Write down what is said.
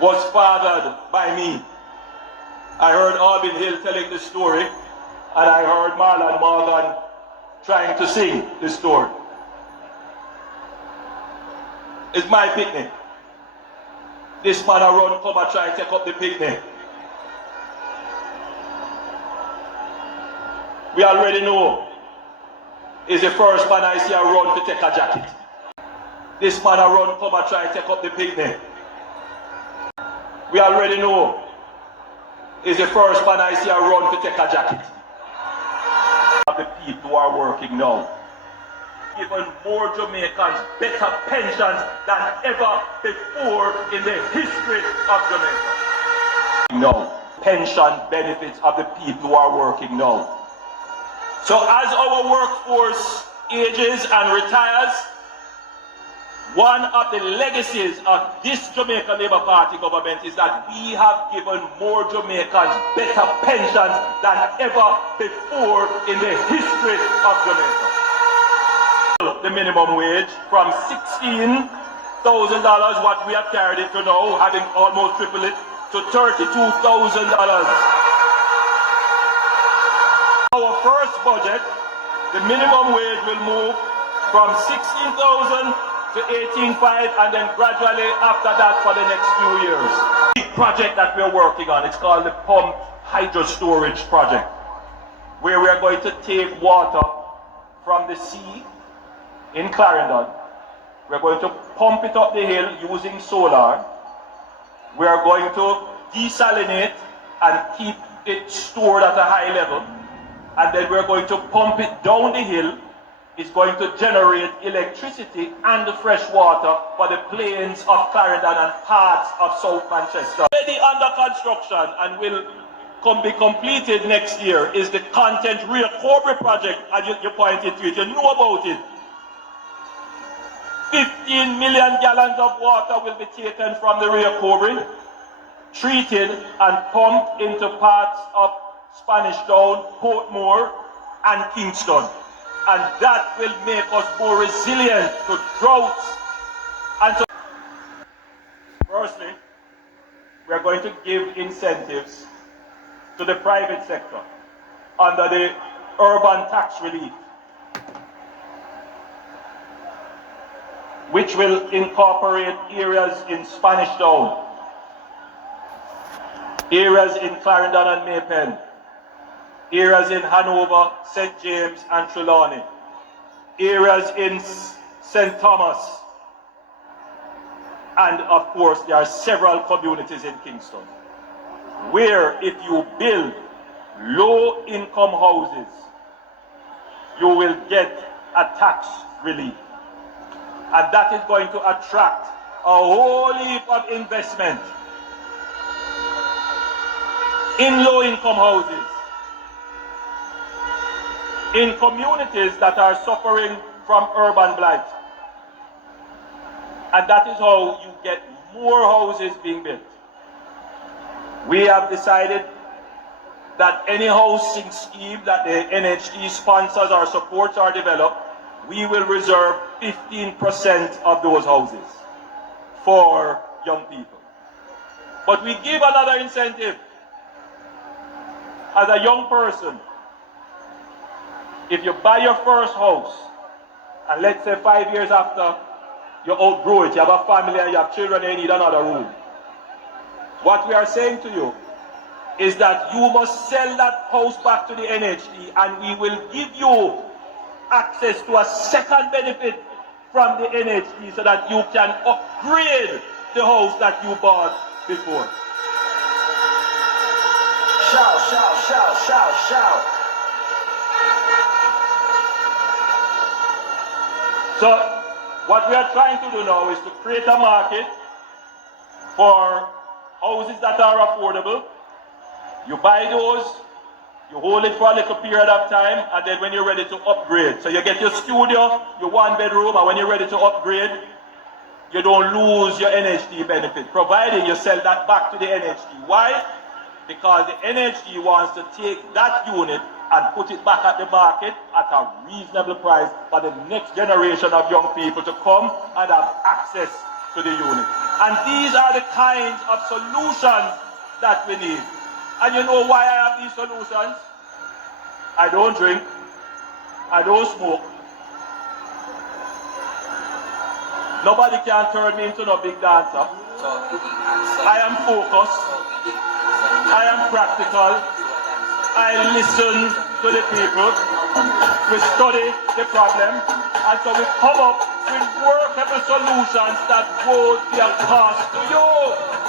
was fathered by me. I heard Albin Hill telling the story, and I heard Marlon Morgan trying to sing the story. It's my picnic. This man a run come and try and take up the picnic. We already know is the first man I see a run to take a jacket. This man a run come and try and take up the picnic. We already know is the first man I see a run to take a jacket. Of the people who are working now. Given more Jamaicans better pensions than ever before in the history of Jamaica. No, pension benefits of the people who are working now. So as our workforce ages and retires, one of the legacies of this Jamaica Labour Party government is that we have given more Jamaicans better pensions than ever before in the history of Jamaica. The minimum wage from $16,000, what we have carried it to now, having almost tripled it, to $32,000. Our first budget, the minimum wage will move from $16,000 to $18,500, and then gradually after that for the next few years. Big project that we're working on, it's called the Pump Hydro Storage Project, where we are going to take water from the sea in Clarendon. We're going to pump it up the hill using solar. We are going to desalinate and keep it stored at a high level. And then we're going to pump it down the hill. It's going to generate electricity and the fresh water for the plains of Clarendon and parts of South Manchester. Already under construction and will be completed next year is the Content Recovery Project, and you pointed to it, you know about it. 15 million gallons of water will be taken from the recovery, treated and pumped into parts of Spanish Town, Portmore and Kingston. And that will make us more resilient to droughts. And so, firstly, we are going to give incentives to the private sector under the urban tax relief, which will incorporate areas in Spanish Town, areas in Clarendon and Maypen, areas in Hanover, St. James and Trelawney, areas in St. Thomas, and of course there are several communities in Kingston, where if you build low-income houses, you will get a tax relief. And that is going to attract a whole heap of investment in low-income houses, in communities that are suffering from urban blight. And that is how you get more houses being built. We have decided that any housing scheme that the NHT sponsors or supports or develop, we will reserve 15% of those houses for young people. But we give another incentive. As a young person, if you buy your first house, and let's say 5 years after you outgrow it, you have a family and you have children and you need another room, what we are saying to you is that you must sell that house back to the NHT, and we will give you access to a second benefit from the NHT so that you can upgrade the house that you bought before. Shout, shout, shout, shout, shout. So what we are trying to do now is to create a market for houses that are affordable. You buy those, you hold it for a little period of time, and then when you're ready to upgrade, so you get your studio, your one bedroom, and when you're ready to upgrade, you don't lose your NHT benefit, providing you sell that back to the NHT. Why? Because the NHT wants to take that unit and put it back at the market at a reasonable price for the next generation of young people to come and have access to the unit. And these are the kinds of solutions that we need. And you know why I have these solutions? I don't drink. I don't smoke. Nobody can turn me into no big dancer. I am focused. I am practical. I listen to the people. We study the problem. And so we come up with workable solutions that won't be a cost to you.